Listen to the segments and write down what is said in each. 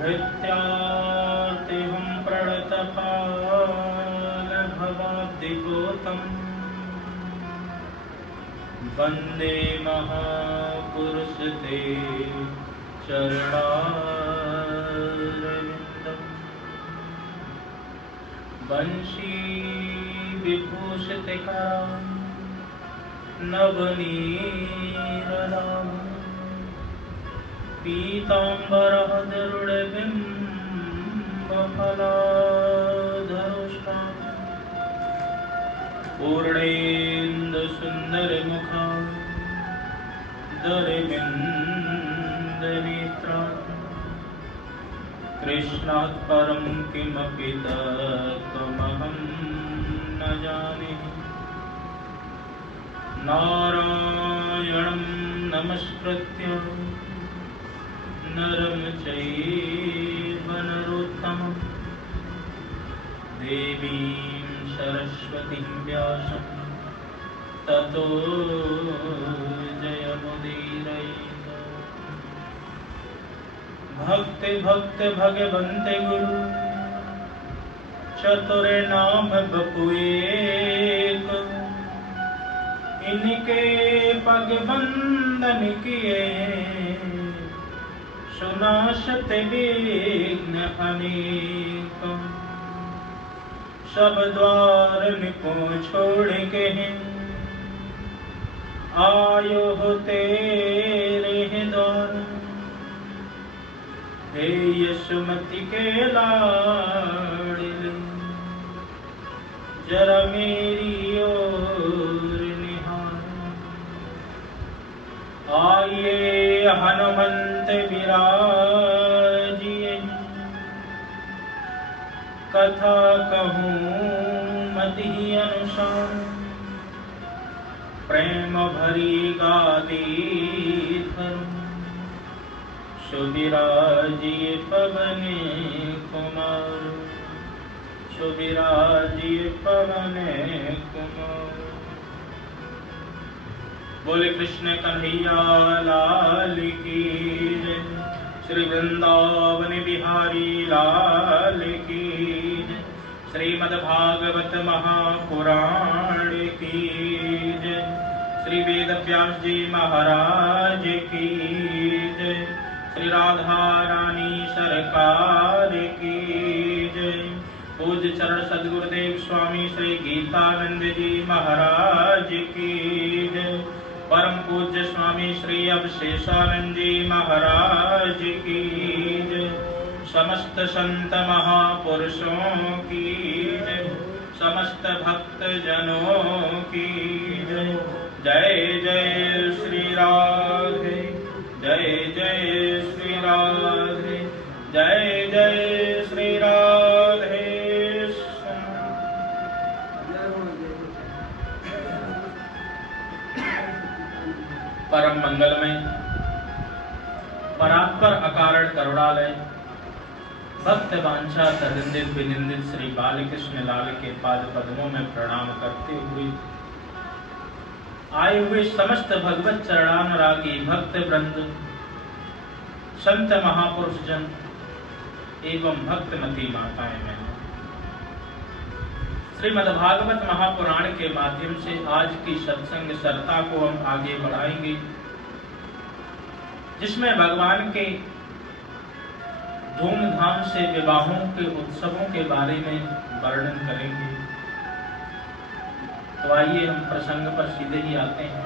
भृत्यार्तिहं प्रणतपालभवाब्धिपोतम् वन्दे महापुरुषते चरणारविन्दम् वंशी विभूषितकरं नवनीरदाम् पीताम्बरधरुणबिम्बफलाधरुष्टां पूर्णेन्दुसुन्दरमुखादरविन्दनेत्रात् कृष्णात् परं किमपि तत्त्वमहं न जाने। नारायणं नमस्कृत्य नरं चैव नरोत्तमं देवीं सरस्वतीं व्यासं ततो जयमुदीरयेत्। भक्ति भक्त भगवन्ते गुरु चतुरे नाम बपुएक, इनके पग बंदन किए सुनाशत विघ्न अनेक। सब द्वार को छोड़ के आयो हो तेरे द्वार, हे यशोमति के लाडले जरा मेरी ओर निहार। आइए हनुमंत विराजिए, कथा कहूँ मति अनुसार। प्रेम भरी गादी धरूं, सुबिराजिए पवन कुमार, सुबिराजिए पवन कुमार। बोले कृष्ण कन्हैया लाल की जय, श्री वृंदावन बिहारी लाल की जय, श्रीमद्भागवत महापुराण की जय, श्री वेद व्यास जी महाराज की जय, श्री राधा रानी सरकार की जय। पूज्य चरण सद्गुरुदेव स्वामी श्री गीतानंद जी महाराज की जय। परम पूज्य स्वामी श्री अवशेषानंद जी महाराज की जय। समस्त संत महापुरुषों की जय, समस्त भक्त जनों की जय। जय जय श्री राधे, जय जय श्री राधे, जय जय श्री राधे। परम मंगलमय परात्पर अकारण करुणालय भक्त वांछा तरिंदित विनिंदित श्री बालकृष्ण लाल के पाद पद्मों में प्रणाम करते हुए आए हुए समस्त भगवत चरणानुरागी भक्त वृंद, संत महापुरुष जन एवं भक्तमती माताएं में श्रीमद्भागवत महापुराण के माध्यम से आज की सत्संग सरता को हम आगे बढ़ाएंगे, जिसमें भगवान के धूमधाम से विवाहों के उत्सवों के बारे में वर्णन करेंगे। तो आइए हम प्रसंग पर सीधे ही आते हैं।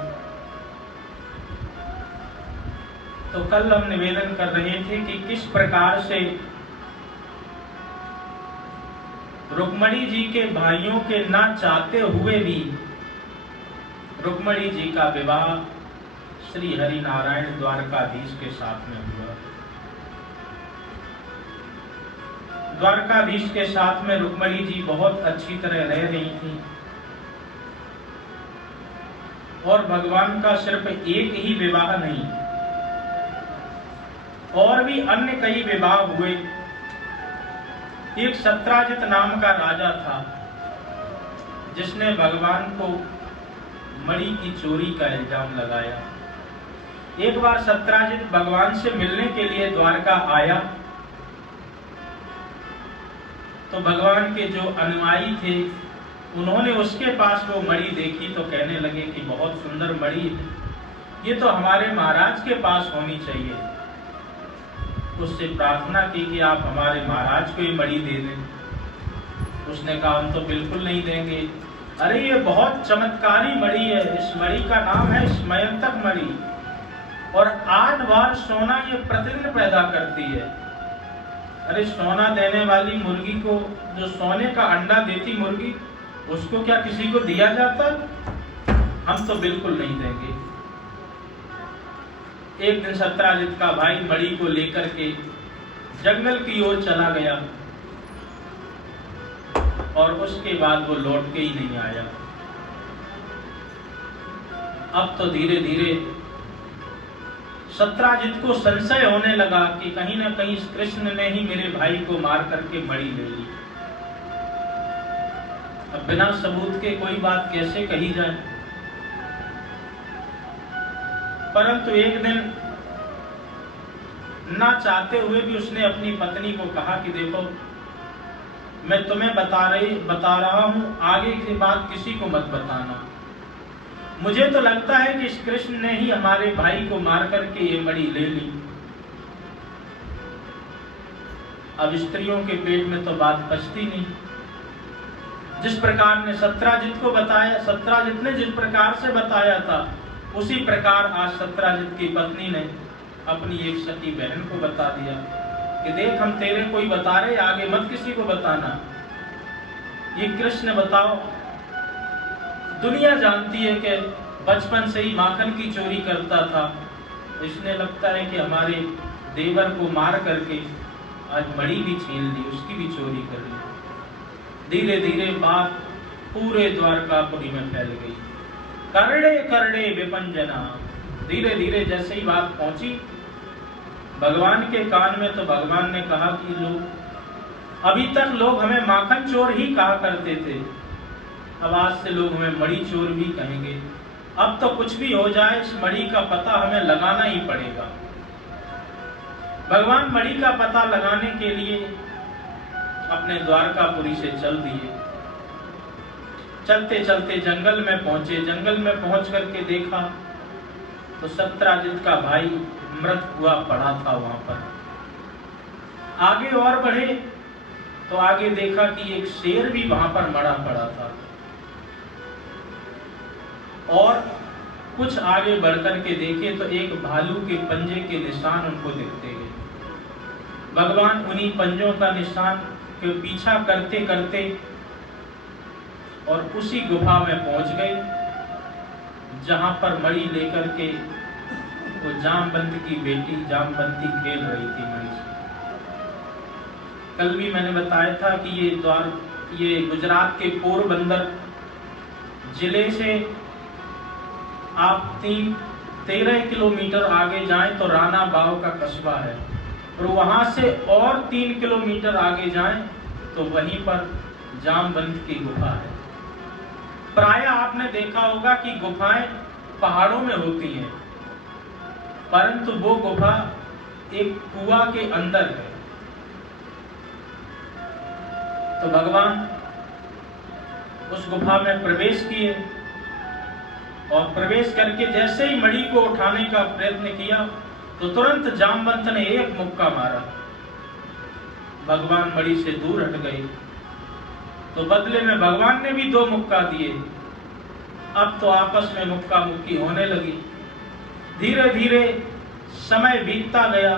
तो कल हम निवेदन कर रहे थे कि किस प्रकार से रुक्मणी जी के भाइयों के ना चाहते हुए भी रुक्मणी जी का विवाह श्री हरि नारायण द्वारकाधीश के साथ में हुआ। द्वारकाधीश के साथ में रुक्मणी जी बहुत अच्छी तरह रह रही थी और भगवान का सिर्फ एक ही विवाह नहीं, और भी अन्य कई विवाह हुए। एक सत्राजित नाम का राजा था जिसने भगवान को मणि की चोरी का इल्जाम लगाया। एक बार सत्राजित भगवान से मिलने के लिए द्वारका आया तो भगवान के जो अनुयायी थे उन्होंने उसके पास वो मणि देखी तो कहने लगे कि बहुत सुंदर मणि है, ये तो हमारे महाराज के पास होनी चाहिए। उससे प्रार्थना की कि आप हमारे महाराज को ये मणि दे दें। उसने कहा हम तो बिल्कुल नहीं देंगे। अरे ये बहुत चमत्कारी मणि है, इस मणि का नाम है स्मयंतक मणि और 8 बार सोना ये प्रतिदिन पैदा करती है। अरे सोना देने वाली मुर्गी को, जो सोने का अंडा देती मुर्गी, उसको क्या किसी को दिया जाता? हम तो बिल्कुल नहीं देंगे। एक दिन सत्राजित का भाई मणि को लेकर के जंगल की ओर चला गया और उसके बाद वो लौट के ही नहीं आया। अब तो धीरे धीरे सत्राजित को संशय होने लगा कि कहीं ना कहीं कृष्ण ने ही मेरे भाई को मार करके मणि ले ली। अब बिना सबूत के कोई बात कैसे कही जाए। परंतु एक दिन ना चाहते हुए भी उसने अपनी पत्नी को कहा कि देखो, मैं तुम्हें बता रहा हूं, आगे की बात किसी को मत बताना। मुझे तो लगता है कि कृष्ण ने ही हमारे भाई को मार करके ये मणि ले ली। अब स्त्रियों के पेट में तो बात पचती नहीं। जिस प्रकार ने सत्राजित को बताया, सत्राजित ने जिस प्रकार से बताया था, उसी प्रकार आज सत्राजित की पत्नी ने अपनी एक सखी बहन को बता दिया कि देख, हम तेरे कोई बता रहे, आगे मत किसी को बताना। ये कृष्ण बताओ, दुनिया जानती है कि बचपन से ही माखन की चोरी करता था। इसने लगता है कि हमारे देवर को मार करके आज मणि भी छीन ली, उसकी भी चोरी कर ली। धीरे धीरे बात पूरे द्वारकापुरी में फैल गई। करड़े करड़े विपंजना। धीरे धीरे जैसे ही बात पहुंची भगवान के कान में, तो भगवान ने कहा कि लोग, अभी तक लोग हमें माखन चोर ही कहा करते थे, अब आज से लोग हमें मणि चोर भी कहेंगे। अब तो कुछ भी हो जाए, इस मणि का पता हमें लगाना ही पड़ेगा। भगवान मणि का पता लगाने के लिए अपने द्वारकापुरी से चल दिए। चलते चलते जंगल में पहुंचे। जंगल में पहुंच करके देखा तो सत्राजित का भाई मृत हुआ पड़ा था वहां पर। आगे और बढ़े तो आगे देखा कि एक शेर भी वहां पर मरा पड़ा था। और कुछ आगे बढ़कर के देखे तो एक भालू के पंजे के निशान उनको दिखते गए। भगवान उन्हीं पंजों का निशान के पीछा करते करते और उसी गुफा में पहुंच गए जहां पर मणि लेकर के वो जामवंत की बेटी जामवंती खेल रही थी मणि से। कल भी मैंने बताया था कि ये गुजरात के पोरबंदर जिले से आप 13 किलोमीटर आगे जाएं तो राणा बाव का कस्बा है, और वहां से और 3 किलोमीटर आगे जाएं तो वहीं पर जामवंत की गुफा है। प्रायः आपने देखा होगा कि गुफाएं पहाड़ों में होती हैं, परंतु वो गुफा एक कुआं के अंदर है। तो भगवान उस गुफा में प्रवेश किए और प्रवेश करके जैसे ही मणि को उठाने का प्रयत्न किया तो तुरंत जामवंत ने एक मुक्का मारा। भगवान मणि से दूर हट गए तो बदले में भगवान ने भी 2 मुक्का दिए। अब तो आपस में मुक्का मुक्की होने लगी। धीरे धीरे समय बीतता गया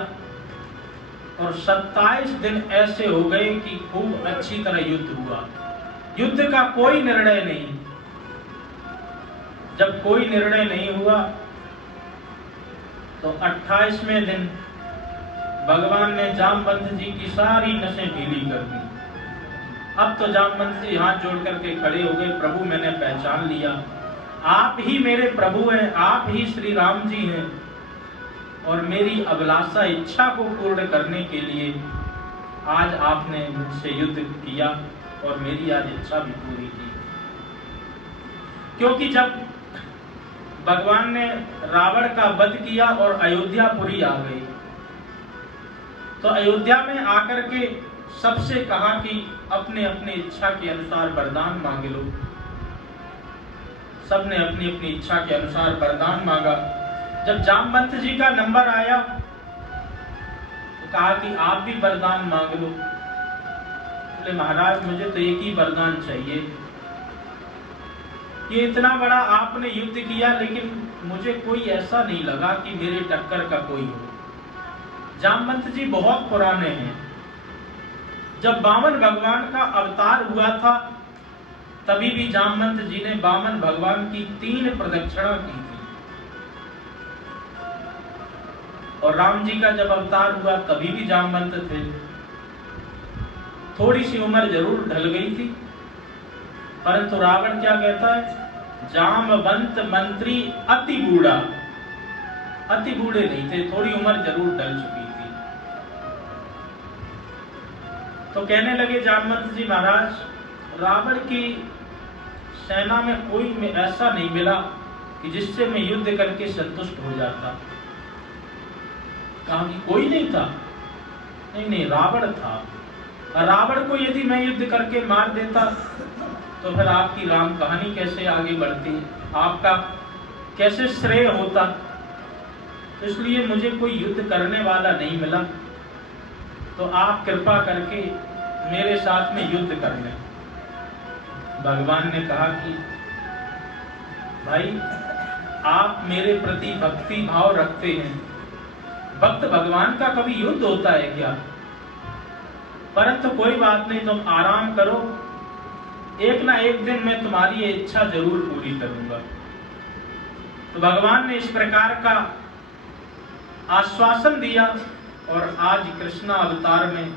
और 27 दिन ऐसे हो गए कि खूब अच्छी तरह युद्ध हुआ। युद्ध का कोई निर्णय नहीं। जब कोई निर्णय नहीं हुआ तो 28वें दिन भगवान ने जामवंत जी की सारी नसें ढीली कर दी। अब तो जामवंत जी हाथ जोड़ करके खड़े हो गए, प्रभु मैंने पहचान लिया, आप ही मेरे प्रभु हैं, आप ही श्री राम जी हैं, और मेरी अभिलाषा इच्छा को पूर्ण करने के लिए आज आपने मुझसे युद्ध किया और मेरी आज इच्छा भी पूरी की। क्योंकि जब भगवान ने रावण का वध किया और अयोध्यापुरी आ गई, तो अयोध्या में आकर के सबसे कहा कि अपने अपने इच्छा के अनुसार वरदान मांग लो। सबने अपनी अपनी इच्छा के अनुसार वरदान मांगा। जब जामवंत जी का नंबर आया तो कहा कि आप भी वरदान मांग लो। बोले महाराज मुझे तो एक ही वरदान चाहिए। ये इतना बड़ा आपने युद्ध किया लेकिन मुझे कोई ऐसा नहीं लगा कि मेरे टक्कर का कोई हो। जामवंत जी बहुत पुराने हैं। जब वामन भगवान का अवतार हुआ था तभी भी जामवंत जी ने वामन भगवान की 3 प्रदक्षिणा की थी, और राम जी का जब अवतार हुआ तभी भी जामवंत थे। थोड़ी सी उम्र जरूर ढल गई थी, परंतु रावण क्या कहता है, जामवंत मंत्री अति बूढ़ा। अति बूढ़े नहीं थे, थोड़ी उम्र जरूर ढल चुकी थी। तो कहने लगे जामवंत जी महाराज रावण की सेना में कोई ऐसा नहीं मिला कि जिससे मैं युद्ध करके संतुष्ट हो जाता। कहा कि कोई नहीं था? नहीं, रावण था। रावण को यदि मैं युद्ध करके मार देता तो फिर आपकी राम कहानी कैसे आगे बढ़ती, आपका कैसे श्रेय होता। तो इसलिए मुझे कोई युद्ध करने वाला नहीं मिला, तो आप कृपा करके मेरे साथ में युद्ध कर लें। भगवान ने कहा कि भाई आप मेरे प्रति भक्ति भाव रखते हैं, भक्त भगवान का कभी युद्ध होता है क्या? परंतु कोई बात नहीं, तुम आराम करो, एक ना एक दिन मैं तुम्हारी ये इच्छा जरूर पूरी करूंगा। तो भगवान ने इस प्रकार का आश्वासन दिया और आज कृष्ण अवतार में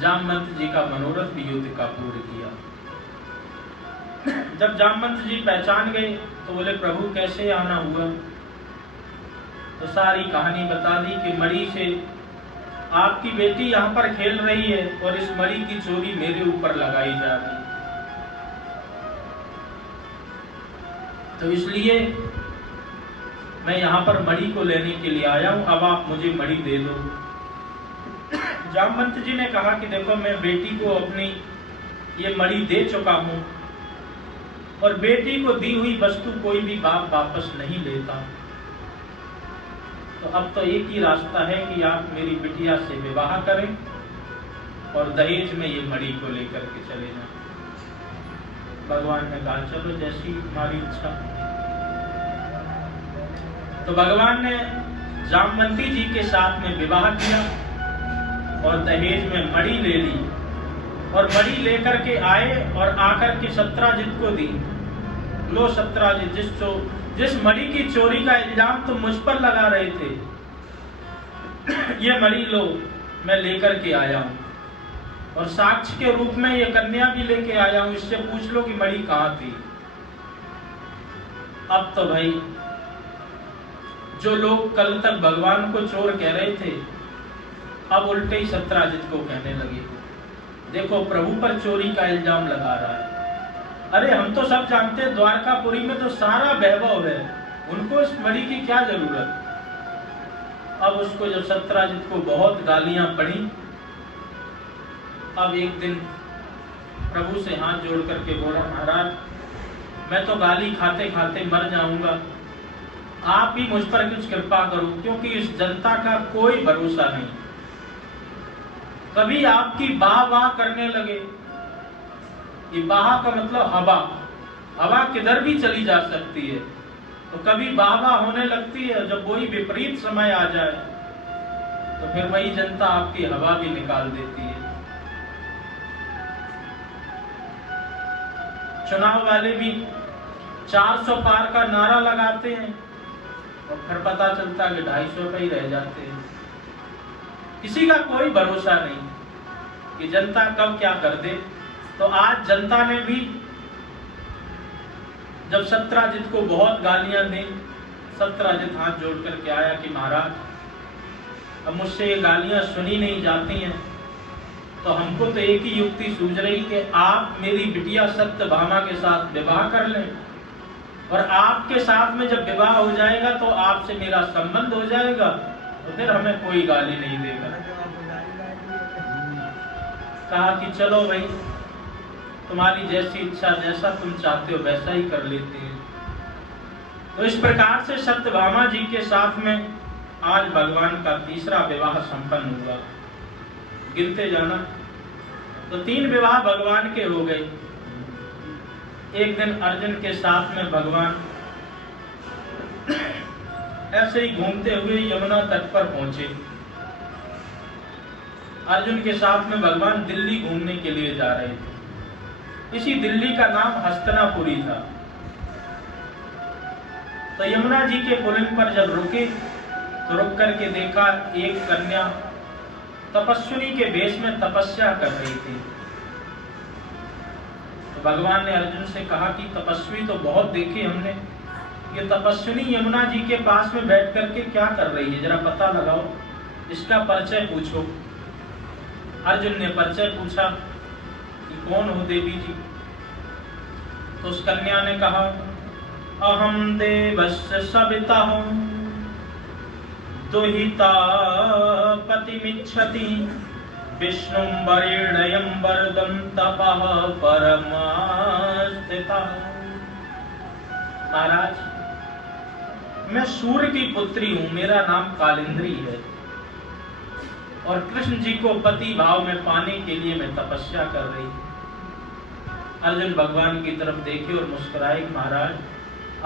जामवंत जी का मनोरथ भी युद्ध का पूर्ण किया। जब जामवंत जी पहचान गए तो बोले प्रभु कैसे आना हुआ? तो सारी कहानी बता दी कि मणि से आपकी बेटी यहाँ पर खेल रही है और इस मणि की चोरी मेरे ऊपर लगाई जा रही, तो इसलिए मैं यहाँ पर मणि को लेने के लिए आया हूँ, अब आप मुझे मणि दे दो। जामवंत जी ने कहा कि देखो मैं बेटी को अपनी ये मणि दे चुका हूँ और बेटी को दी हुई वस्तु कोई भी बाप वापस नहीं लेता, तो अब तो एक ही रास्ता है कि आप मेरी बिटिया से विवाह करें और दहेज में ये मणि को लेकर के चले जाएं। भगवान ने कहा चलो जैसी तुम्हारी इच्छा। तो भगवान ने जामवंती जी के साथ में विवाह किया और दहेज में मणि ले ली और मणि लेकर के आए और आकर के सत्राजित को दी। लो सत्राजित, जिस मणि की चोरी का इल्जाम तुम मुझ पर लगा रहे थे, ये मणि लो, मैं लेकर के आया हूं और साक्ष्य के रूप में ये कन्या भी लेके आया हूं, इससे पूछ लो कि मणि कहां थी। अब तो भाई जो लोग कल तक भगवान को चोर कह रहे थे अब उल्टे ही सत्राजित को कहने लगे, देखो प्रभु पर चोरी का इल्जाम लगा रहा है। अरे हम तो सब जानते हैं द्वारकापुरी में तो सारा वैभव है, उनको इस मणि की क्या जरूरत। अब उसको जब सत्राजित को बहुत गालियां पड़ी, अब एक दिन प्रभु से हाथ जोड़ करके बोला महाराज मैं तो गाली खाते खाते मर जाऊंगा, आप ही मुझ पर कुछ कृपा करो, क्योंकि इस जनता का कोई भरोसा नहीं। कभी आपकी वाह वाह करने लगे, ये वाह का मतलब हवा, हवा किधर भी चली जा सकती है, तो कभी वाह वाह होने लगती है, जब वही विपरीत समय आ जाए तो फिर वही जनता आपकी हवा भी निकाल देती है। चुनाव वाले भी 400 पार का नारा लगाते हैं और फिर पता चलता है कि 250 पे ही रह जाते हैं। किसी का कोई भरोसा नहीं कि जनता कब क्या कर दे। तो आज जनता ने भी जब सत्राजित को बहुत गालियां दी, सत्राजित हाथ जोड़ करके आया कि महाराज अब मुझसे ये गालियां सुनी नहीं जाती हैं, तो हमको तो एक ही युक्ति सूझ रही कि आप मेरी बिटिया सत्यभामा के साथ विवाह कर लें और आपके साथ में जब विवाह हो जाएगा तो आपसे मेरा संबंध हो जाएगा, तो फिर हमें कोई गाली नहीं देगा। कहा कि चलो भाई, तुम्हारी जैसी इच्छा, जैसा तुम चाहते हो वैसा ही कर लेते हैं। तो इस प्रकार से सत्यभामा जी के साथ में आज भगवान का तीसरा विवाह संपन्न हुआ। गिनते जाना, तो 3 विवाह भगवान के हो गए। एक दिन अर्जुन के साथ में भगवान ऐसे ही घूमते हुए यमुना तट पर पहुंचे। अर्जुन के साथ में भगवान दिल्ली घूमने के लिए जा रहे थे। इसी दिल्ली का नाम हस्तिनापुरी था। तो यमुना जी के पुलिन पर जब रुके तो रुक करके देखा एक कन्या तपस्विनी के वेश में तपस्या कर रही थी। तो भगवान ने अर्जुन से कहा कि तपस्वी तो बहुत देखे हमने, ये तपस्विनी यमुना जी के पास में बैठ करके क्या कर रही है, जरा पता लगाओ, इसका परिचय पूछो। अर्जुन ने परिचय पूछा कि कौन हो देवी जी। तो उस कन्या ने कहा, अहम देवस्य सविता दुहिता पतिमिच्छति विष्णुं वरेण्यं वरदं तपः परमास्थिता। महाराज, मैं सूर्य की पुत्री हूं, मेरा नाम कालिंद्री है और कृष्ण जी को पति भाव में पाने के लिए मैं तपस्या कर रही हूं। अर्जुन भगवान की तरफ देखे और मुस्कुराए, महाराज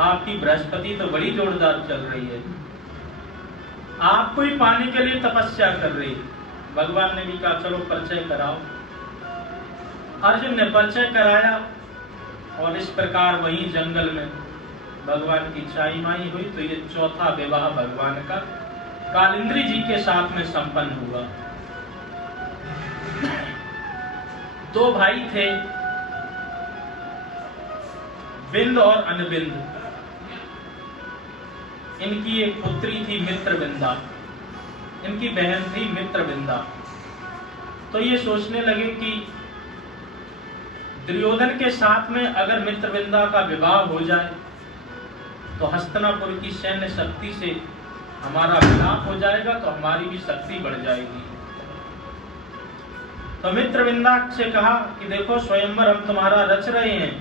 आपकी बृहस्पति तो बड़ी जोरदार चल रही है, आपको ही पाने के लिए तपस्या कर रही है। भगवान ने भी कहा चलो परिचय कराओ। अर्जुन ने परिचय कराया और इस प्रकार वहीं जंगल में भगवान की चाई माई हुई। तो ये चौथा विवाह भगवान का कालिंद्री जी के साथ में संपन्न हुआ। 2 भाई थे, बिंद और अनबिंद। इनकी एक पुत्री थी मित्रविंदा, इनकी बहन थी मित्रविंदा। तो ये सोचने लगे कि दुर्योधन के साथ में अगर मित्रविंदा का विवाह हो जाए तो हस्तिनापुर की सैन्य शक्ति से हमारा विलाप हो जाएगा, तो हमारी भी शक्ति बढ़ जाएगी। तो मित्रविंदा से कहा कि देखो स्वयंवर हम तुम्हारा रच रहे हैं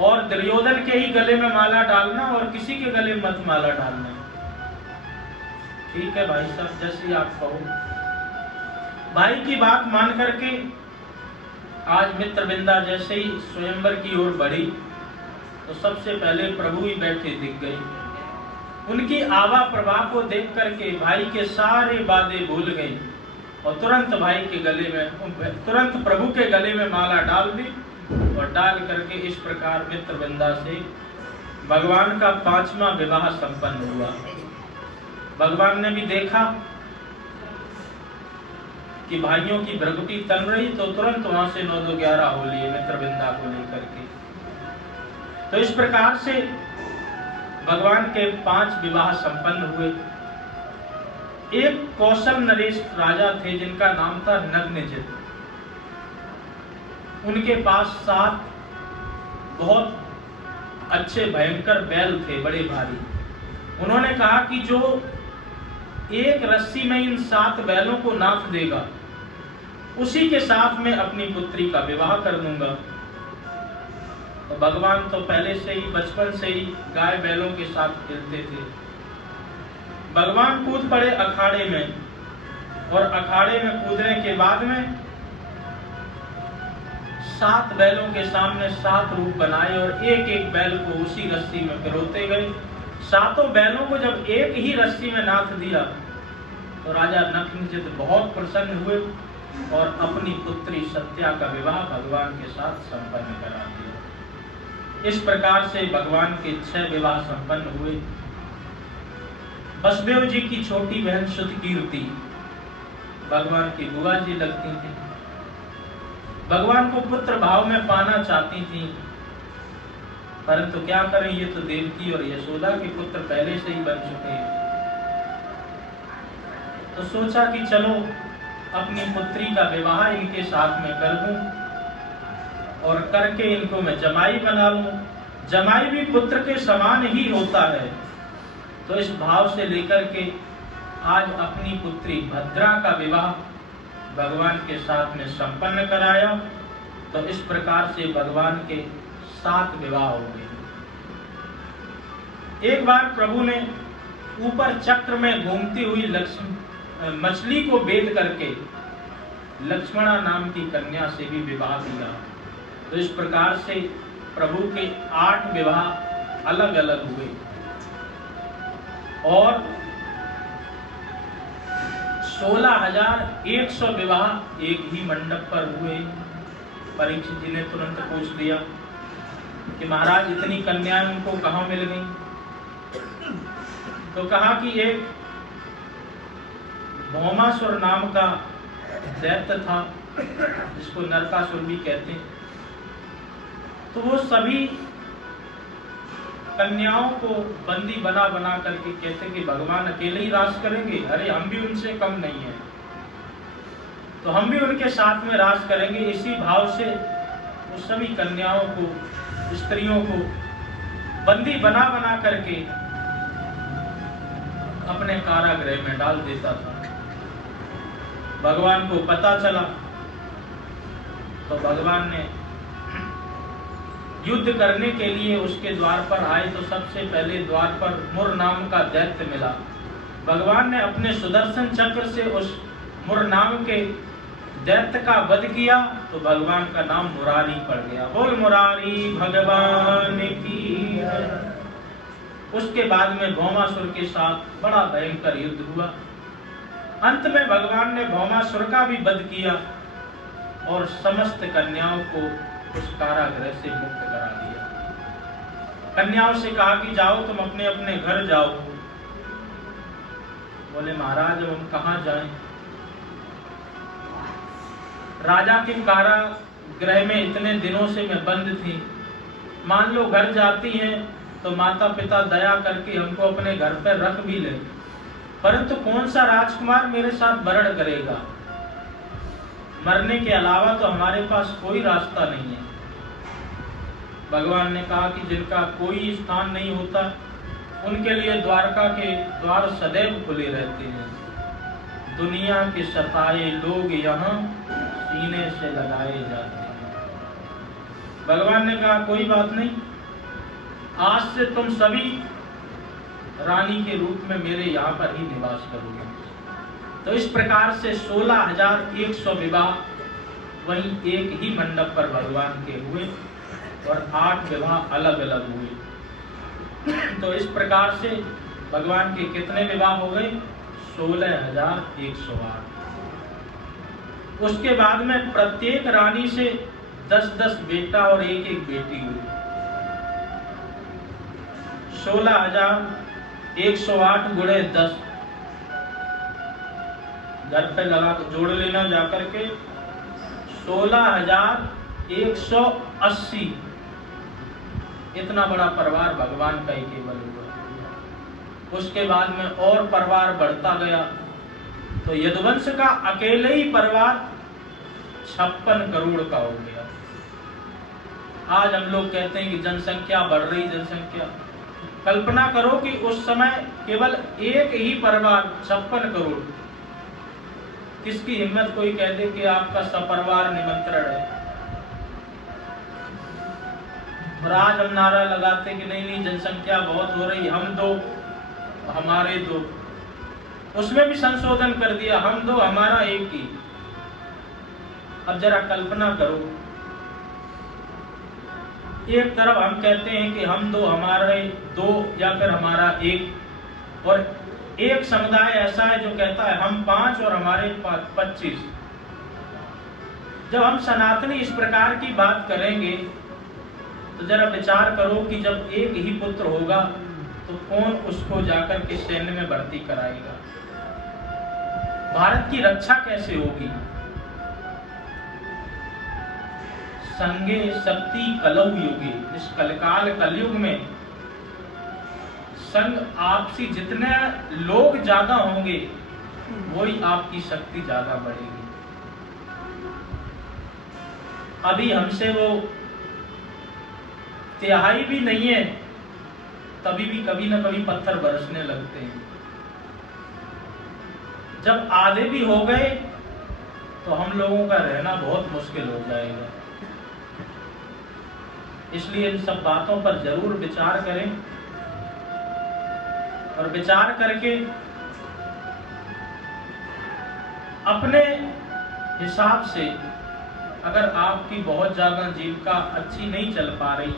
और दुर्योधन के ही गले में माला डालना और किसी के गले में मत माला डालना। ठीक है भाई साहब, जैसे आप कहो। भाई की बात मान करके आज मित्रविंदा जैसे ही स्वयंवर की ओर बढ़ी तो सबसे पहले प्रभु ही बैठे दिख गए। उनकी आवा प्रभा को देख करके भाई के सारे वादे भूल गए और तुरंत भाई के गले में, तुरंत प्रभु के गले में माला डाल दी और डाल करके इस प्रकार मित्रविंदा से भगवान का 5वां विवाह संपन्न हुआ। भगवान ने भी देखा कि भाइयों की भ्रगुटी तन रही तो तुरंत वहां से 9 2 11 हो लिए मित्रविंदा को लेकर के। तो इस प्रकार से भगवान के 5 विवाह संपन्न हुए। एक कौशल नरेश राजा थे जिनका नाम था नग्नजित। उनके पास 7 बहुत अच्छे भयंकर बैल थे, बड़े भारी। उन्होंने कहा कि जो एक रस्सी में इन 7 बैलों को नाप देगा उसी के साथ में अपनी पुत्री का विवाह कर दूंगा। तो भगवान तो पहले से ही, बचपन से ही गाय बैलों के साथ खेलते थे। भगवान कूद पड़े अखाड़े में और अखाड़े में कूदने के बाद में 7 बैलों के सामने 7 रूप बनाए और एक एक बैल को उसी रस्सी में पिरोते गए। 7 बैलों को जब एक ही रस्सी में नाथ दिया तो राजा नग्नजित बहुत प्रसन्न हुए और अपनी पुत्री सत्या का विवाह भगवान के साथ संपन्न करा दिया। इस प्रकार से भगवान के 6 विवाह संपन्न हुए। वसुदेव जी की छोटी बहन श्रुतकीर्ति भगवान की बुआ जी लगती थी। भगवान को पुत्र भाव में पाना चाहती थी, परंतु क्या करें, ये तो देवकी और यशोदा के पुत्र पहले से ही बन चुके हैं। तो सोचा कि चलो अपनी पुत्री का विवाह इनके साथ में कर दूं और करके इनको मैं जमाई बना लूं। जमाई भी पुत्र के समान ही होता है। तो इस भाव से लेकर के आज अपनी पुत्री भद्रा का विवाह भगवान के साथ में संपन्न कराया। तो इस प्रकार से भगवान के 7 विवाह हो गए। एक बार प्रभु ने ऊपर चक्र में घूमती हुई मछली को भेद करके लक्ष्मणा नाम की कन्या से भी विवाह किया। तो इस प्रकार से प्रभु के 8 विवाह अलग अलग हुए और 16,100 विवाह एक ही मंडप पर हुए। परीक्षित जी ने तुरंत पूछ लिया कि महाराज इतनी कन्याएं उनको कहां मिल गई? तो कहा कि एक भौमासुर नाम का दैत्य था जिसको नरकासुर भी कहते हैं। तो वो सभी कन्याओं को बंदी बना बना करके कहते कि भगवान अकेले ही राज करेंगे, अरे हम भी उनसे कम नहीं है, तो हम भी उनके साथ में राज करेंगे। इसी भाव से वो सभी कन्याओं को, स्त्रियों को बंदी बना बना करके अपने कारागृह में डाल देता था। भगवान को पता चला तो भगवान ने युद्ध करने के लिए उसके द्वार पर आए। तो सबसे पहले द्वार पर मुर नाम का दैत्य मिला। भगवान ने अपने सुदर्शन चक्र से उस मुर नाम के दैत्य का वध किया। तो भगवान का नाम मुरारी पड़ गया। बोल मुरारी भगवान की। उसके बाद में भौमासुर के साथ बड़ा भयंकर युद्ध हुआ। अंत में भगवान ने भौमासुर का भी वध किया और समस्त कन्याओं को उस कारागृह से मुक्त करा दिया। कन्याओं से कहा कि जाओ तुम अपने अपने घर जाओ। बोले महाराज अब हम कहाँ जाएं? राजा के कारागृह में इतने दिनों से मैं बंद थी। मान लो घर जाती हैं तो माता पिता दया करके हमको अपने घर पर रख भी ले, परंतु कौन सा राजकुमार मेरे साथ वरण करेगा? मरने के अलावा तो हमारे पास कोई रास्ता नहीं है। भगवान ने कहा कि जिनका कोई स्थान नहीं होता उनके लिए द्वारका के द्वार सदैव खुले रहते हैं। दुनिया के सताए लोग यहाँ सीने से लगाए जाते हैं। भगवान ने कहा कोई बात नहीं, आज से तुम सभी रानी के रूप में मेरे यहाँ पर ही निवास करोगे। तो इस प्रकार से 16,100 विवाह वहीं एक ही मंडप पर भगवान के हुए और 8 विवाह अलग अलग हुए। तो इस प्रकार से भगवान के कितने विवाह हो गए? 16,108। उसके बाद में प्रत्येक रानी से 10-10 बेटा और 1-1 बेटी हुई। 16,108 गुणे 10 घर पे लगा जोड़ लेना जाकर के 16,180। इतना बड़ा परिवार भगवान का ही केवल हुआ। उसके बाद में और परिवार बढ़ता गया तो यदुवंश का अकेले ही परिवार 56 करोड़ का हो गया। आज हम लोग कहते हैं कि जनसंख्या बढ़ रही, जनसंख्या। कल्पना करो कि उस समय केवल एक ही परिवार 56 करोड़। किसकी हिम्मत कोई कह दे कि आपका सपरिवार निमंत्रण है। और आज हम नारा लगाते कि नहीं नहीं जनसंख्या बहुत हो रही, हम दो हमारे दो। उसमें भी संशोधन कर दिया, हम दो हमारा एक ही। अब जरा कल्पना करो, एक तरफ हम कहते हैं कि हम दो हमारे दो या फिर हमारा एक, और एक समुदाय ऐसा है जो कहता है हम 5 और हमारे 25। जब हम सनातनी इस प्रकार की बात करेंगे तो जरा विचार करो कि जब एक ही पुत्र होगा तो कौन उसको जाकर के सैन्य में भर्ती कराएगा? भारत की रक्षा कैसे होगी? संगे शक्ति कलौ युगे, इस कलकाल कलयुग में संग आपसी जितने लोग ज्यादा होंगे वही आपकी शक्ति ज्यादा बढ़ेगी। अभी हमसे वो तिहाई भी नहीं है, तभी भी कभी ना कभी पत्थर बरसने लगते हैं। जब आधे भी हो गए तो हम लोगों का रहना बहुत मुश्किल हो जाएगा। इसलिए इन सब बातों पर जरूर विचार करें और विचार करके अपने हिसाब से, अगर आपकी बहुत ज़्यादा जीविका अच्छी नहीं चल पा रही,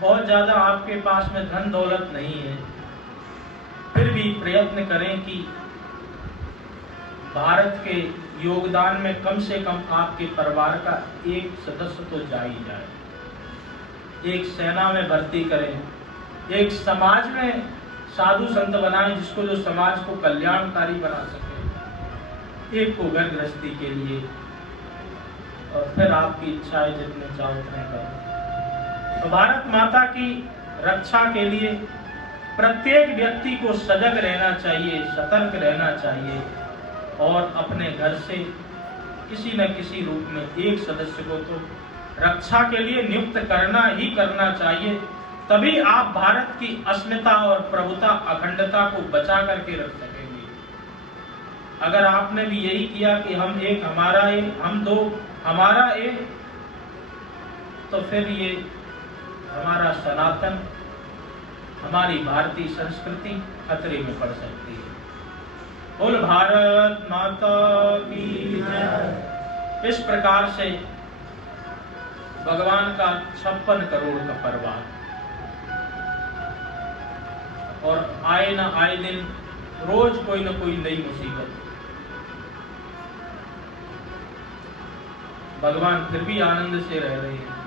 बहुत ज़्यादा आपके पास में धन दौलत नहीं है, फिर भी प्रयत्न करें कि भारत के योगदान में कम से कम आपके परिवार का एक सदस्य तो जा ही जाए। एक सेना में भर्ती करें, एक समाज में साधु संत बनाएं जिसको जो समाज को कल्याणकारी बना सके, एक को घर गृहस्थी के लिए, और फिर आपकी इच्छाएं जितने चाहो उतने करो। तो भारत माता की रक्षा के लिए प्रत्येक व्यक्ति को सजग रहना चाहिए, सतर्क रहना चाहिए और अपने घर से किसी न किसी रूप में एक सदस्य को तो रक्षा के लिए नियुक्त करना ही करना चाहिए। तभी आप भारत की अस्मिता और प्रभुता, अखंडता को बचा करके रख सकेंगे। अगर आपने भी यही किया कि हम एक हमारा एक, हम दो हमारा एक, तो फिर ये हमारा सनातन, हमारी भारतीय संस्कृति खतरे में पड़ सकती है। बोल भारत माता की जय। इस प्रकार से भगवान का 56 करोड़ का परिवार, और आए न आए दिन रोज कोई न कोई नई मुसीबत, भगवान फिर भी आनंद से रह रहे हैं।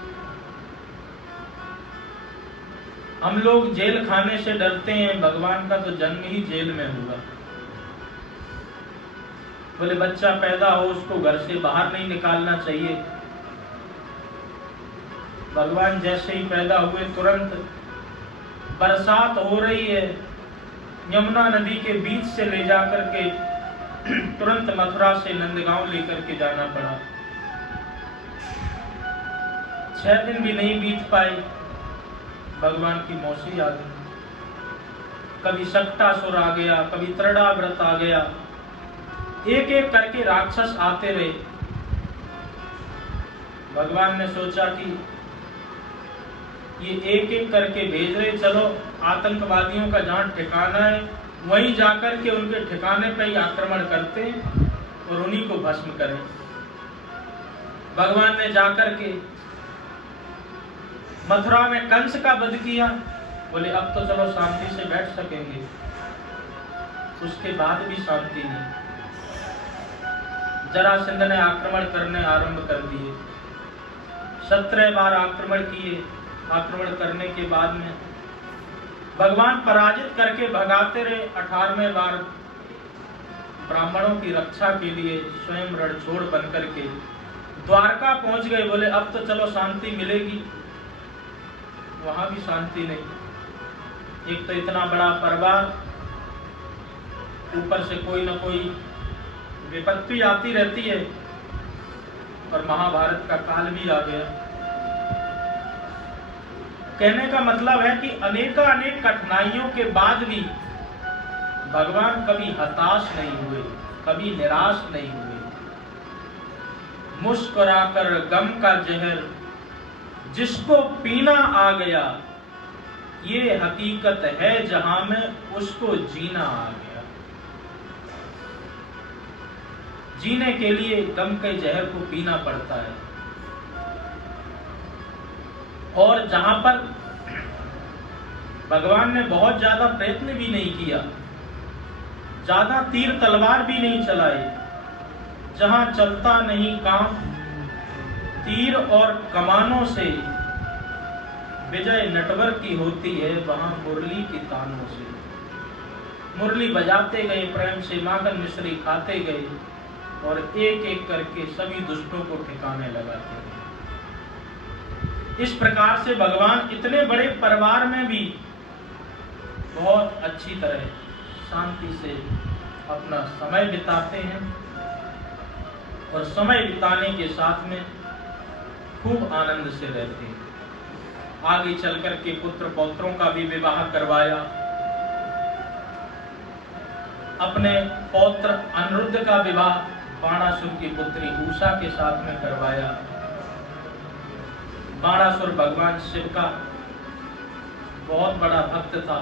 हम लोग जेल खाने से डरते हैं, भगवान का तो जन्म ही जेल में हुआ। बोले बच्चा पैदा हो उसको घर से बाहर नहीं निकालना चाहिए। भगवान जैसे ही पैदा हुए तुरंत बरसात हो रही है, यमुना नदी के बीच से ले जाकर के तुरंत मथुरा से नंदगांव लेकर के जाना पड़ा। 6 दिन भी नहीं बीत पाए, भगवान की मौसी आ गई। कभी सक्टासुर आ गया, कभी त्रिडाव्रत आ गया, एक एक करके राक्षस आते रहे। भगवान ने सोचा कि ये एक एक करके भेज रहे, चलो आतंकवादियों का जहां ठिकाना है वहीं जाकर के उनके ठिकाने पर ही आक्रमण करते और उन्हीं को भस्म करें। भगवान ने जाकर के मथुरा में कंस का वध किया। बोले अब तो चलो शांति से बैठ सकेंगे, उसके बाद भी शांति नहीं। जरासंध ने आक्रमण करने आरंभ कर दिए, 17 बार आक्रमण किए। आक्रमण करने के बाद में भगवान पराजित करके भगाते रहे। 18वें बार ब्राह्मणों की रक्षा के लिए स्वयं रणछोड़ बनकर के द्वारका पहुंच गए। बोले अब तो चलो शांति मिलेगी, वहां भी शांति नहीं। एक तो इतना बड़ा परिवार, ऊपर से कोई न कोई विपत्ति आती रहती है, और महाभारत का काल भी आ गया। कहने का मतलब है कि अनेक कठिनाइयों के बाद भी भगवान कभी हताश नहीं हुए, कभी निराश नहीं हुए। मुस्कुराकर गम का जहर जिसको पीना आ गया, ये हकीकत है जहां में उसको जीना आ गया। जीने के लिए गम के जहर को पीना पड़ता है। और जहां पर भगवान ने बहुत ज्यादा प्रयत्न भी नहीं किया, ज्यादा तीर तलवार भी नहीं चलाए, जहां चलता नहीं काम, तीर और कमानों से विजय नटवर की होती है, वहां मुरली की तानों से। मुरली बजाते गए, प्रेम से माखन मिश्री खाते गए, और एक एक करके सभी दुष्टों को ठिकाने लगाते गए। इस प्रकार से भगवान इतने बड़े परिवार में भी बहुत अच्छी तरह शांति से अपना समय बिताते हैं, और समय बिताने के साथ में खूब आनंद से रहते हैं। आगे चलकर के पुत्र पौत्रों का भी विवाह करवाया। अपने पौत्र अनिरुद्ध का विवाह बाणासुर की पुत्री उषा के साथ में करवाया। बाणासुर भगवान शिव का बहुत बड़ा भक्त था।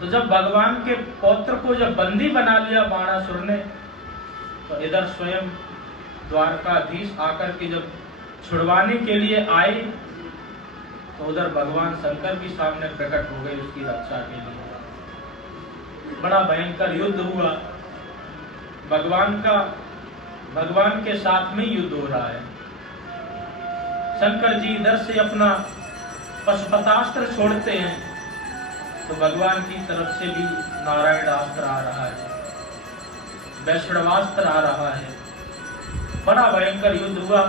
तो जब भगवान के पौत्र को जब बंदी बना लिया बाणासुर ने, तो इधर स्वयं द्वारकाधीश आकर के जब छुड़वाने के लिए आए, तो उधर भगवान शंकर भी सामने प्रकट हो गए उसकी रक्षा के लिए। बड़ा भयंकर युद्ध हुआ। भगवान के साथ में युद्ध हो रहा है। शंकर जी इधर से अपना पशुपतास्त्र छोड़ते हैं, तो भगवान की तरफ से भी नारायणास्त्र आ रहा है, वैष्णवास्त्र आ रहा है। बड़ा भयंकर युद्ध हुआ।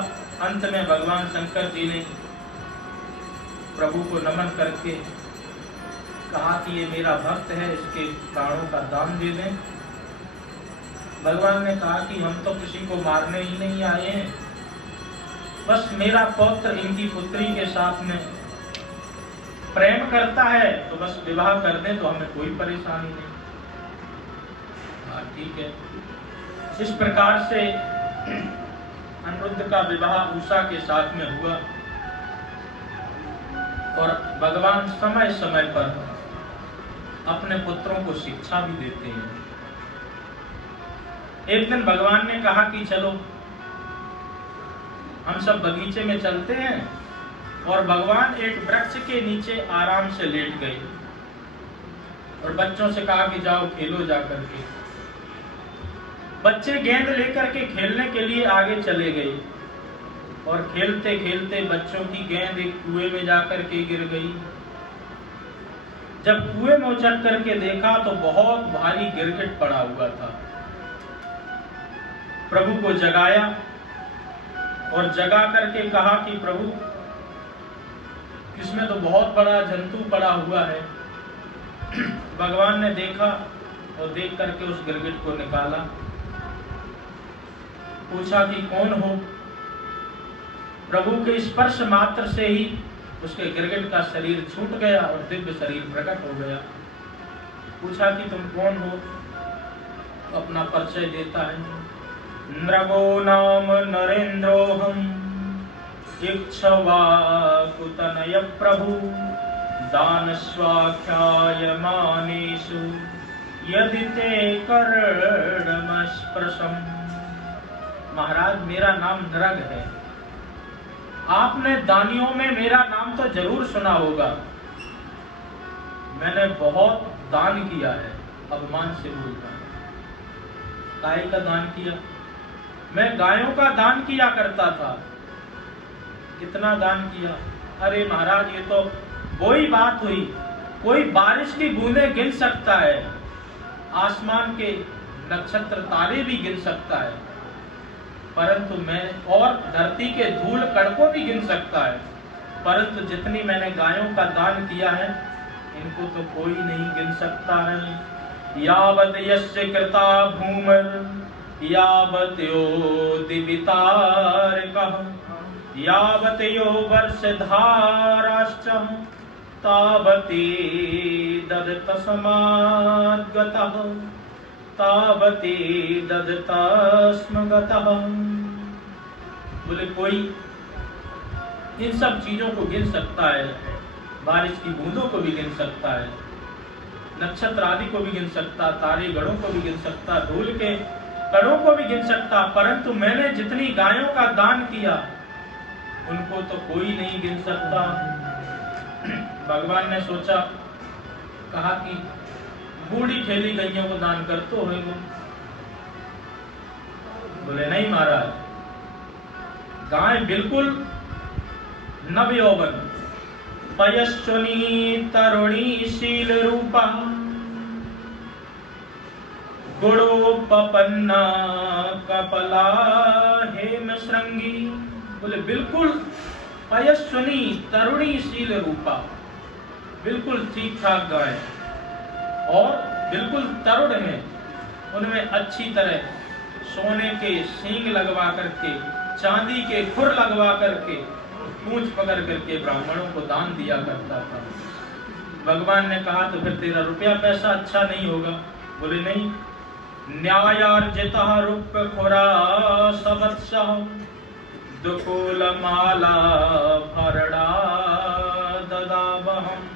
अंत में भगवान शंकर जी ने प्रभु को नमन करके कहा कि ये मेरा भक्त है, इसके प्राणों का दान दे दें। भगवान ने कहा कि हम तो किसी को मारने ही नहीं आए हैं, बस मेरा पौत्र इनकी पुत्री के साथ में प्रेम करता है, तो बस विवाह कर दें तो हमें कोई परेशानी नहीं। हाँ ठीक है। इस प्रकार से अनिरुद्ध का विवाह उषा के साथ में हुआ। और भगवान समय समय पर अपने पुत्रों को शिक्षा भी देते हैं। एक दिन भगवान ने कहा कि चलो हम सब बगीचे में चलते हैं, और भगवान एक वृक्ष के नीचे आराम से लेट गए और बच्चों से कहा कि जाओ खेलो जाकर के। बच्चे गेंद लेकर के खेलने के लिए आगे चले गए, और खेलते खेलते बच्चों की गेंद एक कुएं में जाकर के गिर गई। जब कुएं में उछल करके देखा तो बहुत भारी गिरगिट पड़ा हुआ था। प्रभु को जगाया और जगा करके कहा कि प्रभु, इसमें तो बहुत बड़ा जंतु पड़ा हुआ है। भगवान ने देखा और देख करके उस गिरगिट को निकाला। पूछा कि कौन हो? प्रभु के स्पर्श मात्र से ही उसके गिरगिट का शरीर छूट गया और दिव्य शरीर प्रकट हो गया। पूछा कि तुम कौन हो? अपना परिचय देता है। नृगो नाम नरेंद्रोहम इक्ष्वाकुतनय प्रभु दानस्वाख्याय मानेषु यदि ते कर्णमस्पृशम्। महाराज, मेरा नाम नृग है। आपने दानियों में मेरा नाम तो जरूर सुना होगा। मैंने बहुत दान किया है। अभिमान से बोलता है। गाय का दान किया, मैं गायों का दान किया करता था। कितना दान किया? अरे महाराज, ये तो वही बात हुई, कोई बारिश की बूंदें गिन सकता है, आसमान के नक्षत्र तारे भी गिन सकता है, परंतु मैं और धरती के धूल कण को भी गिन सकता है, परंतु जितनी मैंने गायों का दान किया है इनको तो कोई नहीं गिन सकता है। यावत यस्य कृता भूमर यावत यो दिवितारकः यावत यो वर्षधाराश्च तावती ददतसमाद्गतः तावती ददतस्मगतः। बोले कोई इन सब चीजों को गिन सकता है, बारिश की बूंदों को भी गिन सकता है, नक्षत्र आदि को भी गिन सकता, तारे गणों को भी गिन सकता, धूल के कणों को भी गिन सकता, परंतु मैंने जितनी गायों का दान किया उनको तो कोई नहीं गिन सकता। भगवान ने सोचा, कहा कि बूढ़ी ठेली गैयों को दान कर तो है वो। बोले नहीं महाराज, गाय बिल्कुल नव यौवन पयस्विनी तरुणी शील रूपा गुणोपपन्ना कपला हेम श्रृंगी। बोले बिल्कुल पयस्विनी तरुणी शील रूपा, बिल्कुल ठीक ठाक गाय और बिल्कुल तरुण है। उनमें अच्छी तरह सोने के सींग लगवा करके, चांदी के खुर लगवा करके, पूंछ पकड़ करके ब्राह्मणों को दान दिया करता था। भगवान ने कहा तो फिर तेरा रुपया पैसा अच्छा नहीं होगा। बोले नहीं, न्यायार्जितः रुक्खुरा सवत्सः दुकूलमाला भरणा ददावहम्।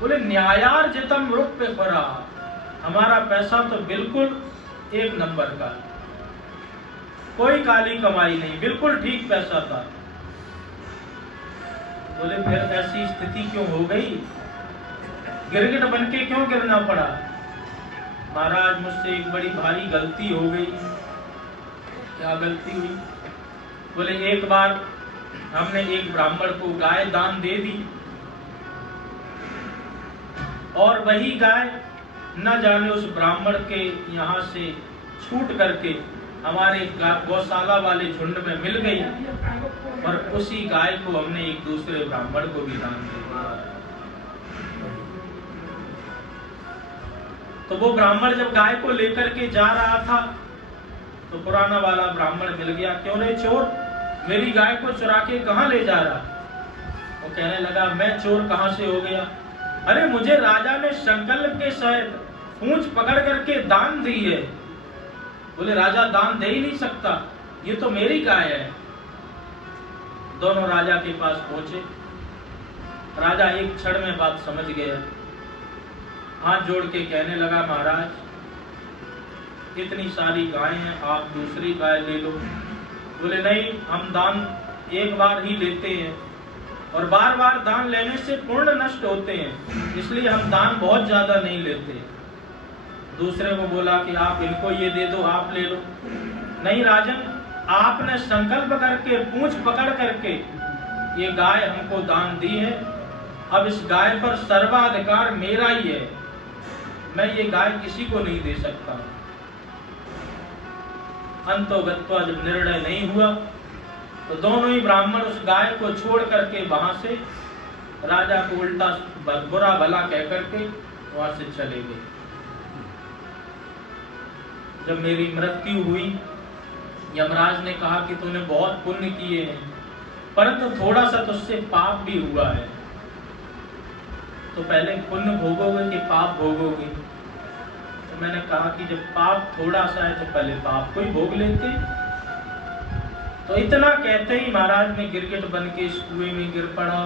बोले न्यायार्जितम रुक्खुरा, हमारा पैसा तो बिल्कुल एक नंबर का, कोई काली कमाई नहीं, बिल्कुल ठीक पैसा था। बोले फिर ऐसी स्थिति क्यों हो गई, गिरगिट बनके क्यों गिरना पड़ा? महाराज मुझसे एक बड़ी भारी गलती हो गई। क्या गलती हुई? बोले एक बार हमने एक ब्राह्मण को गाय दान दे दी और वही गाय न जाने उस ब्राह्मण के यहाँ से छूट करके हमारे गौशाला वाले झुंड में मिल गई और उसी गाय को हमने एक दूसरे ब्राह्मण को भी दान दे दिया। तो वो ब्राह्मण जब गाय को लेकर के जा रहा था तो पुराना वाला ब्राह्मण मिल गया। क्यों रे चोर, मेरी गाय को चुरा के कहाँ ले जा रहा? वो कहने लगा मैं चोर कहाँ से हो गया? अरे मुझे राजा ने संकल्प के सहित पूंछ पकड़ करके दान दी है। बोले राजा दान दे ही नहीं सकता, ये तो मेरी गाय है। दोनों राजा के पास पहुंचे। राजा एक क्षण में बात समझ गया, हाथ जोड़ के कहने लगा महाराज इतनी सारी गायें हैं, आप दूसरी गाय ले लो। बोले नहीं, हम दान एक बार ही लेते हैं और बार बार दान लेने से पुण्य नष्ट होते हैं, इसलिए हम दान बहुत ज्यादा नहीं लेते। दूसरे को बोला कि आप इनको ये दे दो, आप ले लो। नहीं राजन, आपने संकल्प करके पूंछ पकड़ करके ये गाय हमको दान दी है, अब इस गाय पर सर्वाधिकार मेरा ही है, मैं ये गाय किसी को नहीं दे सकता। अंतोगत्वा जब निर्णय नहीं हुआ तो दोनों ही ब्राह्मण उस गाय को छोड़ करके वहां से राजा को उल्टा बुरा भला कह करके वहां से चले गए। जब मेरी मृत्यु हुई, यमराज ने कहा कि तूने बहुत पुण्य किए हैं, परंतु थोड़ा सा तुझसे पाप भी हुआ है, तो पहले पुण्य भोगोगे कि पाप भोगोगे? तो मैंने कहा कि जब पाप थोड़ा सा है तो पहले पाप को ही भोग लेते। तो इतना कहते ही महाराज ने गिरगिट बन के इस कुएं में गिर पड़ा।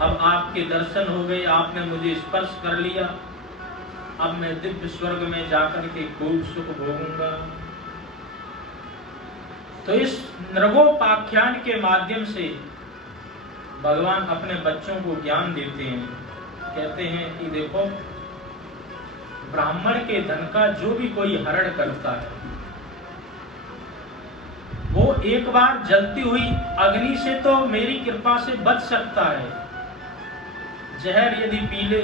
अब आपके दर्शन हो गए, आपने मुझे स्पर्श कर लिया, अब मैं दिव्य स्वर्ग में जाकर के खूब सुख भोगूंगा। तो इस नृगोपाख्यान के माध्यम से भगवान अपने बच्चों को ज्ञान देते हैं। कहते हैं कि देखो, ब्राह्मण के धन का जो भी कोई हरण करता है वो एक बार जलती हुई अग्नि से तो मेरी कृपा से बच सकता है, जहर यदि पी ले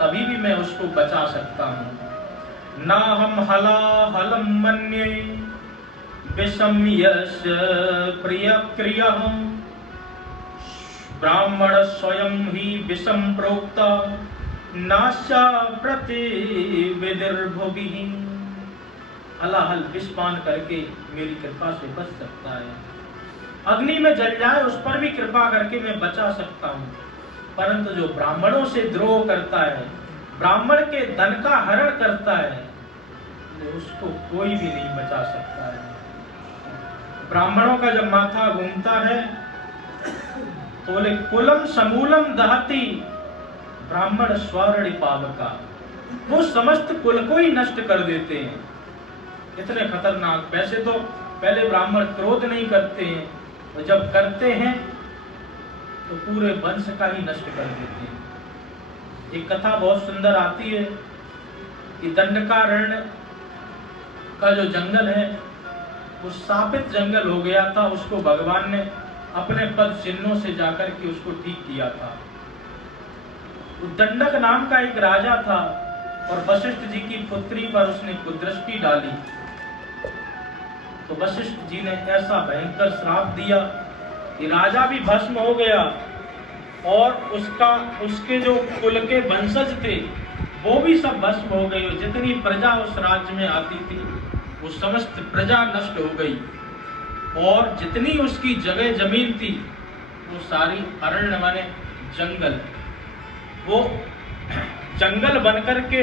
तभी भी मैं उसको बचा सकता हूं। ना हम हलाहलम मन्ये विषम यश प्रिय क्रिया, ब्राह्मण स्वयं ही विषम प्रोक्ता नाशा प्रति विदर्भुभि। हलाहल विष पान करके मेरी कृपा से बच सकता है, अग्नि में जल जाए उस पर भी कृपा करके मैं बचा सकता हूँ, परंतु जो ब्राह्मणों से द्रोह करता है, ब्राह्मण के धन का हरण करता है, उसको कोई भी नहीं बचा सकता है। ब्राह्मणों का जब माथा घूमता है तो बोले कुलम समूलम दहती ब्राह्मण स्वर्ण पावका, वो समस्त कुल को ही नष्ट कर देते हैं। इतने खतरनाक। वैसे तो पहले ब्राह्मण क्रोध नहीं करते हैं, और जब करते हैं तो पूरे वंश का ही नष्ट कर देते हैं। एक कथा बहुत सुंदर आती है कि दंडकारण्य का जो जंगल है वो शापित जंगल हो गया था, उसको भगवान ने अपने पद चिन्हों से जाकर के उसको ठीक किया था। दंडक नाम का एक राजा था और वशिष्ठ जी की पुत्री पर उसने कुदृष्टि डाली, तो वशिष्ठ जी ने ऐसा भयंकर श्राप दिया कि राजा भी भस्म हो गया और उसके जो कुल के वंशज थे वो भी सब भस्म हो गए। जितनी प्रजा उस राज्य में आती थी वो समस्त प्रजा नष्ट हो गई और जितनी उसकी जगह जमीन थी वो सारी अरण्य माने जंगल, वो जंगल बनकर के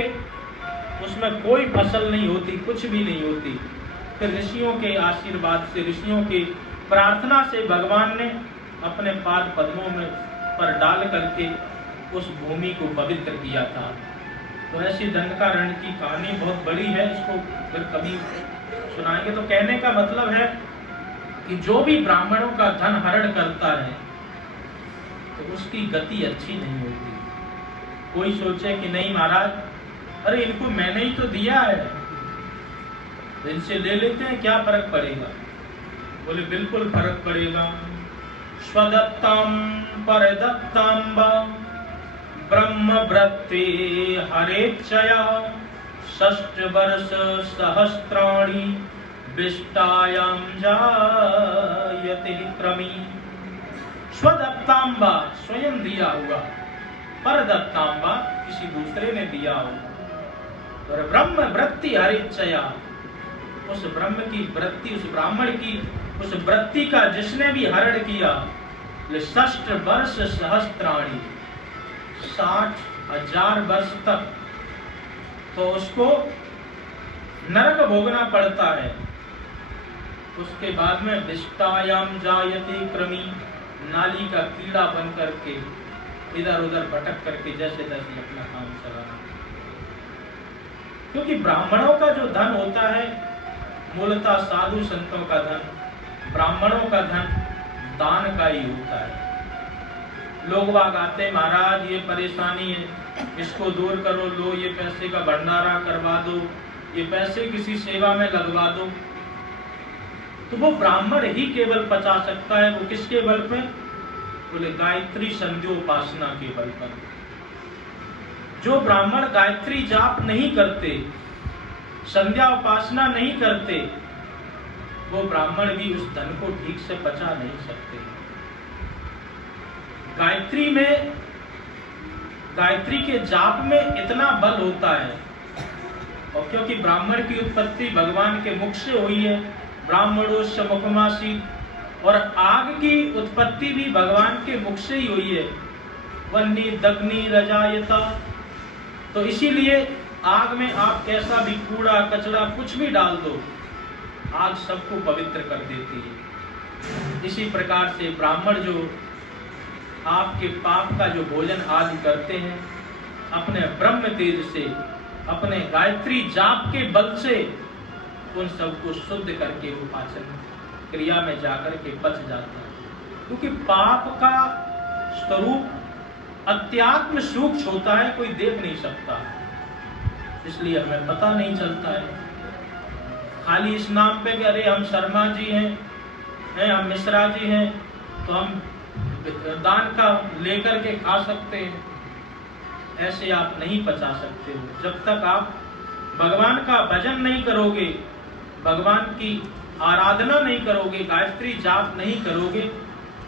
उसमें कोई फसल नहीं होती, कुछ भी नहीं होती। फिर ऋषियों के आशीर्वाद से, ऋषियों की प्रार्थना से भगवान ने अपने पाद पद्मों में पर डाल करके उस भूमि को पवित्र किया था। तो ऐसी दंडकारण्य की कहानी बहुत बड़ी है, इसको फिर कभी सुनाएंगे। तो कहने का मतलब है कि जो भी ब्राह्मणों का धन हरण करता है तो उसकी गति अच्छी नहीं होती। कोई सोचे कि नहीं महाराज, अरे इनको मैंने ही तो दिया है, तो इनसे ले लेते हैं, क्या फर्क पड़ेगा? बोले बिल्कुल फर्क पड़ेगा। स्वदत्तम परदत्तम वा ब्रह्मवृत्ति हरेच्छया षष्ठ वर्ष सहस्राणि विष्टायां जायते क्रमी। स्वदत्ताम वा स्वयं दिया हुआ, परदत्ताम वा किसी दूसरे ने दिया होगा, और ब्रह्म वृत्ति हरेच्छया उस ब्रह्म की वृत्ति, उस ब्राह्मण की उस वृत्ति का जिसने भी हरण किया, षष्ठ वर्ष सहस्त्राणि 60,000 वर्ष तक तो उसको नरक भोगना पड़ता है। उसके बाद में विष्टायाम जायते क्रमी, नाली का कीड़ा बन करके इधर उधर भटक करके जैसे तैसे अपना काम चलाना। क्योंकि ब्राह्मणों का जो धन होता है मूलतः साधु संतों का धन, ब्राह्मणों का धन दान का ही होता है। लोग बाग आते, महाराज ये परेशानी है, इसको दूर करो, लो ये पैसे का भंडारा करवा दो, ये पैसे किसी सेवा में लगवा दो। तो वो ब्राह्मण ही केवल पचा सकता है। वो किसके बल पे? बोले गायत्री संध्योपासना के बल पर। जो ब्राह्मण गायत्री जाप नहीं करते, संध्या उपासना नहीं करते, वो ब्राह्मण भी उस धन को ठीक से पचा नहीं सकते। गायत्री के जाप में इतना बल होता है, और क्योंकि ब्राह्मण की उत्पत्ति भगवान के मुख से हुई है, ब्राह्मणोस्य मुखमासी, और आग की उत्पत्ति भी भगवान के मुख से ही हुई है, वन्नी दग्नि रजायता। तो इसीलिए आग में आप कैसा भी कूड़ा कचरा कुछ भी डाल दो, आग सबको पवित्र कर देती है। इसी प्रकार से ब्राह्मण जो आपके पाप का जो भोजन आदि करते हैं, अपने ब्रह्म तेज से, अपने गायत्री जाप के बल से उन सबको शुद्ध करके वो पाचन क्रिया में जाकर के पच जाता है। क्योंकि पाप का स्वरूप अत्यात्म सूक्ष्म होता है, कोई देख नहीं सकता, इसलिए हमें पता नहीं चलता है। खाली इस नाम पे कि अरे हम शर्मा जी हैं, हम मिश्रा जी हैं, तो हम दान का लेकर के खा सकते हैं, ऐसे आप नहीं पचा सकते हो। जब तक आप भगवान का भजन नहीं करोगे, भगवान की आराधना नहीं करोगे, गायत्री जाप नहीं करोगे,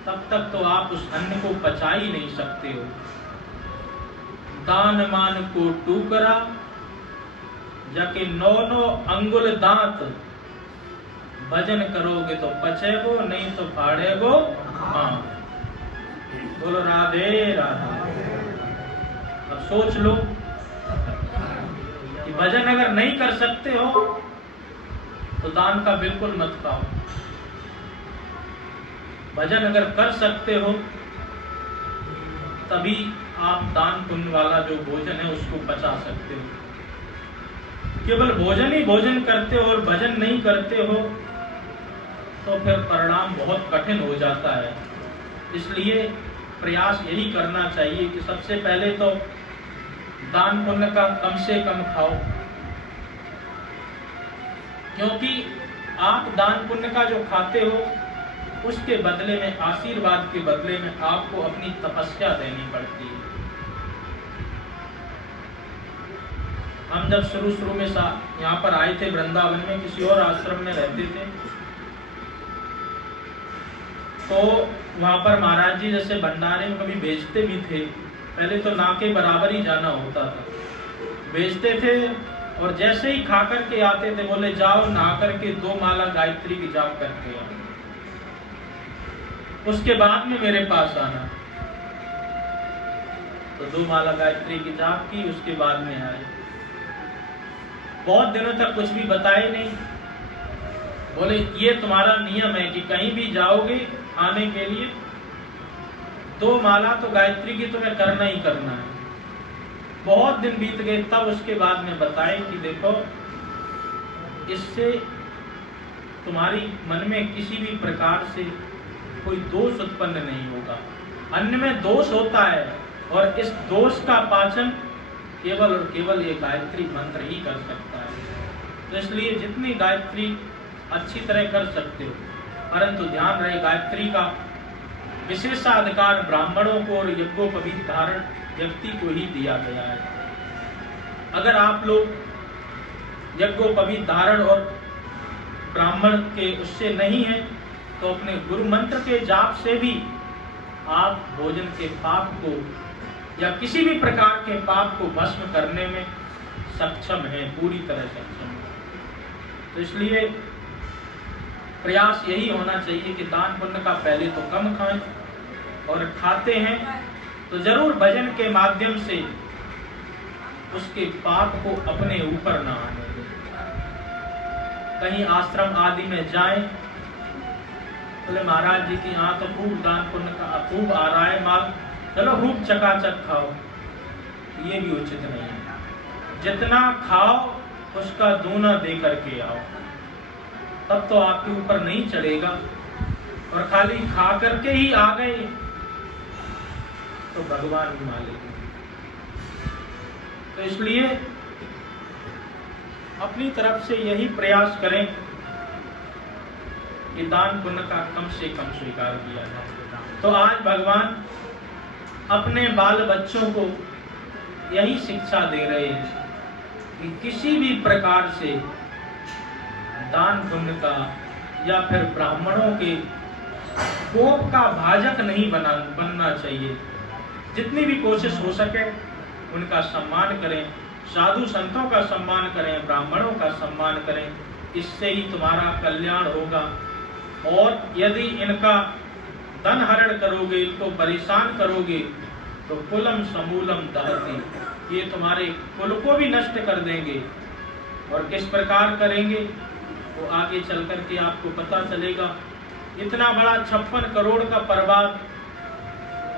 तब तक तो आप उस अन्न को पचा ही नहीं सकते हो। दान मान को टूकरा जाके 9 अंगुल दांत, भजन करोगे तो पचेगो, नहीं तो फाड़ेगो। हाँ, बोलो राधे राधे। अब सोच लो कि भजन अगर नहीं कर सकते हो तो दान का बिल्कुल मत खाओ। भजन अगर कर सकते हो तभी आप दान पुण्य वाला जो भोजन है उसको पचा सकते हो। केवल भोजन ही भोजन करते हो और भजन नहीं करते हो तो फिर परिणाम बहुत कठिन हो जाता है। इसलिए प्रयास यही करना चाहिए कि सबसे पहले तो दान पुण्य का कम से कम खाओ, क्योंकि आप दान पुण्य का जो खाते हो उसके बदले में, आशीर्वाद के बदले में आपको अपनी तपस्या देनी पड़ती है। हम जब शुरू में यहाँ पर आए थे वृंदावन में, किसी और आश्रम में रहते थे, तो वहां पर महाराज जी जैसे भंडारे में कभी बेचते भी थे। पहले तो ना के बराबर ही जाना होता था, बेचते थे और जैसे ही खा करके आते थे बोले जाओ नहा करके 2 माला गायत्री की जाप करके आओ, उसके बाद में मेरे पास आना। तो 2 माला गायत्री की जाप की, उसके बाद में आए। बहुत दिनों तक कुछ भी बताए नहीं। बोले ये तुम्हारा नियम है कि कहीं भी जाओगे आने के लिए 2 माला तो गायत्री की तुम्हें करना ही करना है। बहुत दिन बीत गए, तब उसके बाद में बताए कि देखो इससे तुम्हारी मन में किसी भी प्रकार से कोई दोष उत्पन्न नहीं होगा। अन्न में दोष होता है और इस दोष का पाचन केवल और केवल ये गायत्री मंत्र ही कर सकता है। तो इसलिए जितनी गायत्री अच्छी तरह कर सकते हो, परंतु ध्यान रहे गायत्री का विशेषाधिकार ब्राह्मणों को और यज्ञोपवीत धारण व्यक्ति को ही दिया गया है। अगर आप लोग यज्ञोपवीत धारण और ब्राह्मण के उससे नहीं है तो अपने गुरु मंत्र के जाप से भी आप भोजन के पाप को या किसी भी प्रकार के पाप को भस्म करने में सक्षम है, पूरी तरह सक्षम है। तो इसलिए प्रयास यही होना चाहिए कि दान पुण्य का पहले तो कम खाएं, और खाते हैं तो जरूर भजन के माध्यम से उसके पाप को अपने ऊपर न आने दें। कहीं आश्रम आदि में जाएं, बोले महाराज जी की यहाँ तो खूब दान पुण्य का खूब आ रहा है माल, चलो खूब चकाचक खाओ, ये भी उचित नहीं है। जितना खाओ उसका दूना दे करके आओ, तब तो आपके ऊपर नहीं चढ़ेगा। और खाली खा करके ही आ गए तो भगवान भी मालेंगे। तो इसलिए अपनी तरफ से यही प्रयास करें कि दान पुण्य का कम से कम स्वीकार किया जाए। तो आज भगवान अपने बाल बच्चों को यही शिक्षा दे रहे हैं कि किसी भी प्रकार से दान पुण्य का या फिर ब्राह्मणों के कोप का भाजक नहीं बनना चाहिए। जितनी भी कोशिश हो सके उनका सम्मान करें, साधु संतों का सम्मान करें, ब्राह्मणों का सम्मान करें, इससे ही तुम्हारा कल्याण होगा। और यदि इनका धन हरण करोगे, इनको परेशान करोगे तो कुलम समूलम दहती, ये तुम्हारे कुल को भी नष्ट कर देंगे। और किस प्रकार करेंगे वो आगे चल करके आपको पता चलेगा। इतना बड़ा 56 करोड़ का परिवार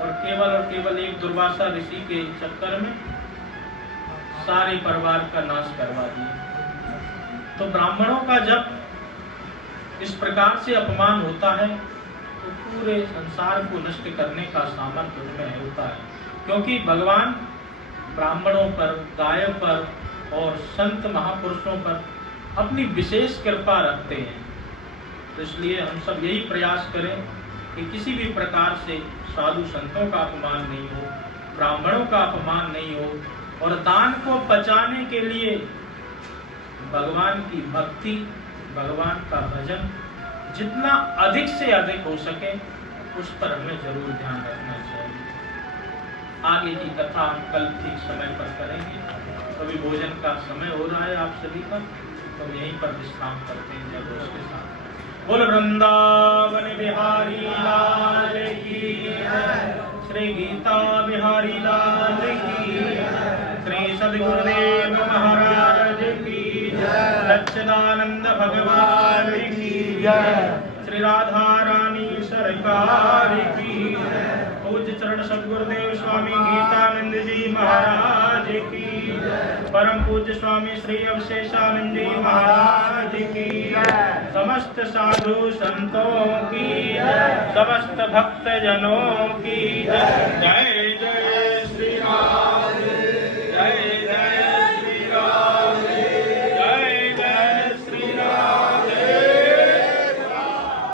और केवल एक दुर्वासा ऋषि के चक्कर में सारे परिवार का नाश करवा दिया। तो ब्राह्मणों का जब इस प्रकार से अपमान होता है तो पूरे संसार को नष्ट करने का सामर्थ्य उनमें होता है, क्योंकि भगवान ब्राह्मणों पर, गाय पर और संत महापुरुषों पर अपनी विशेष कृपा रखते हैं। तो इसलिए हम सब यही प्रयास करें कि किसी भी प्रकार से साधु संतों का अपमान नहीं हो, ब्राह्मणों का अपमान नहीं हो, और दान को बचाने के लिए भगवान की भक्ति, भगवान का भजन जितना अधिक से अधिक हो सके उस पर हमें जरूर ध्यान रखना चाहिए। आगे की कथा हम कल ठीक समय पर करेंगे। अभी भोजन का समय हो रहा है आप सभी का, तो हम यहीं पर विश्राम करते हैं जब उसके साथ। बोल वृंदावन बिहारी लाल की जय, श्री गीता बिहारी लाल की जय, श्री सद्गुरुदेव महाराज की जय, सच्चिदानंद भगवान की जय, श्री राधा रानी सरकार की जय, पूज्य चरण सद्गुरुदेव स्वामी गीतानंद जी महाराज की जय, परम पूज्य स्वामी श्री अवशेषानंद जी महाराज की जय, समस्त साधु संतों की जय, समस्त भक्त जनों की जय। जय जय